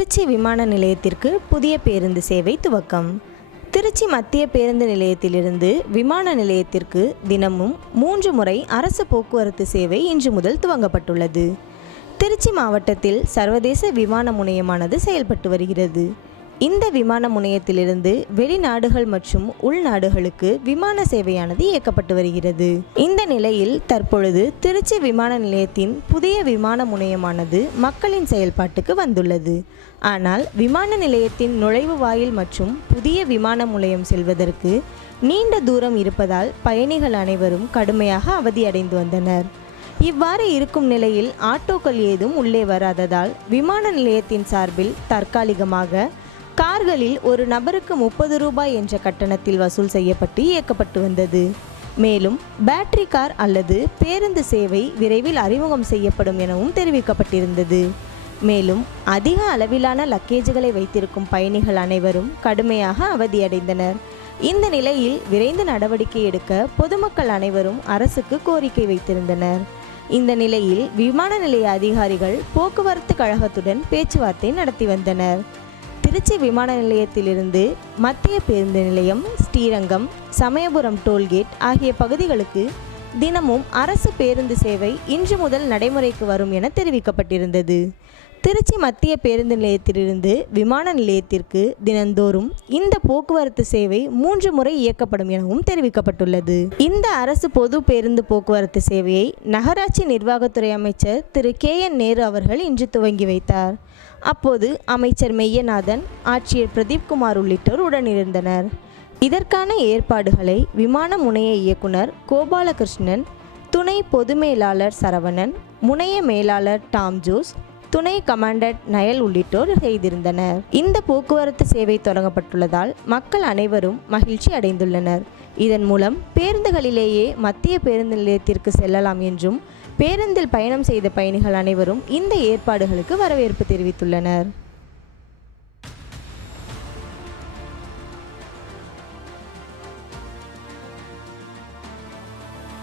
திருச்சி விமான நிலையத்திற்கு புதிய பேருந்து சேவை துவக்கம். திருச்சி மத்திய பேருந்து நிலையத்திலிருந்து விமான நிலையத்திற்கு தினமும் மூன்று முறை அரசு போக்குவரத்து சேவை இன்று முதல் துவங்கப்பட்டுள்ளது. திருச்சி மாவட்டத்தில் சர்வதேச விமான முனையமானது செயல்பட்டு வருகிறது. இந்த விமான முனையத்திலிருந்து வெளிநாடுகள் மற்றும் உள்நாடுகளுக்கு விமான சேவையானது இயக்கப்பட்டு வருகிறது. இந்த நிலையில் தற்பொழுது திருச்சி விமான நிலையத்தின் புதிய விமான முனையமானது மக்களின் செயல்பாட்டுக்கு வந்துள்ளது. ஆனால் விமான நிலையத்தின் நுழைவு வாயில் மற்றும் புதிய விமான முனையம் செல்வதற்கு நீண்ட தூரம் இருப்பதால் பயணிகள் அனைவரும் கடுமையாக அவதியடைந்து வந்தனர். இவ்வாறு இருக்கும் நிலையில் ஆட்டோக்கள் ஏதும் உள்ளே வராததால் விமான நிலையத்தின் சார்பில் தற்காலிகமாக கார்களில் ஒரு நபருக்கு முப்பது ரூபாய் என்ற கட்டணத்தில் வசூல் செய்யப்பட்டு இயக்கப்பட்டு வந்தது. மேலும் பேட்டரி கார் அல்லது பேருந்து சேவை விரைவில் அறிமுகம் செய்யப்படும் எனவும் தெரிவிக்கப்பட்டிருந்தது. மேலும் அதிக அளவிலான லக்கேஜுகளை வைத்திருக்கும் பயணிகள் அனைவரும் கடுமையாக அவதியடைந்தனர். இந்த நிலையில் விரைந்து நடவடிக்கை எடுக்க பொதுமக்கள் அனைவரும் அரசுக்கு கோரிக்கை வைத்திருந்தனர். இந்த நிலையில் விமான நிலைய அதிகாரிகள் போக்குவரத்து கழகத்துடன் பேச்சுவார்த்தை நடத்தி வந்தனர். திருச்சி விமான நிலையத்திலிருந்து மத்திய பேருந்து நிலையம் ஸ்ரீரங்கம் சமயபுரம் டோல்கேட் ஆகிய பகுதிகளுக்கு தினமும் அரசு பேருந்து சேவை இன்று முதல் நடைமுறைக்கு வரும் என தெரிவிக்கப்பட்டிருந்தது. திருச்சி மத்திய பேருந்து நிலையத்திலிருந்து விமான நிலையத்திற்கு தினந்தோறும் இந்த போக்குவரத்து சேவை மூன்று முறை இயக்கப்படும் எனவும் தெரிவிக்கப்பட்டுள்ளது. இந்த அரசு பொது பேருந்து போக்குவரத்து சேவையை நகராட்சி நிர்வாகத்துறை அமைச்சர் திரு கே என் நேரு அவர்கள் இன்று துவங்கி வைத்தார். அப்போது அமைச்சர் மெய்யநாதன் ஆட்சியர் பிரதீப்குமார் உள்ளிட்டோர் உடனிருந்தனர். இதற்கான ஏற்பாடுகளை விமான முனைய இயக்குனர் கோபாலகிருஷ்ணன் துணை பொது மேலாளர் சரவணன் முனைய மேலாளர் டாம் ஜோஸ் துணை கமாண்டட் நயல் உள்ளிட்டோர் செய்திருந்தனர். இந்த போக்குவரத்து சேவை தொடங்கப்பட்டுள்ளதால் மக்கள் அனைவரும் மகிழ்ச்சி அடைந்துள்ளனர். இதன் மூலம் பேருந்துகளிலேயே மத்திய பேருந்து நிலையத்திற்கு செல்லலாம் என்றும் பேருந்தில் பயணம் செய்த பயணிகள் அனைவரும் இந்த ஏற்பாடுகளுக்கு வரவேற்பு தெரிவித்துள்ளனர்.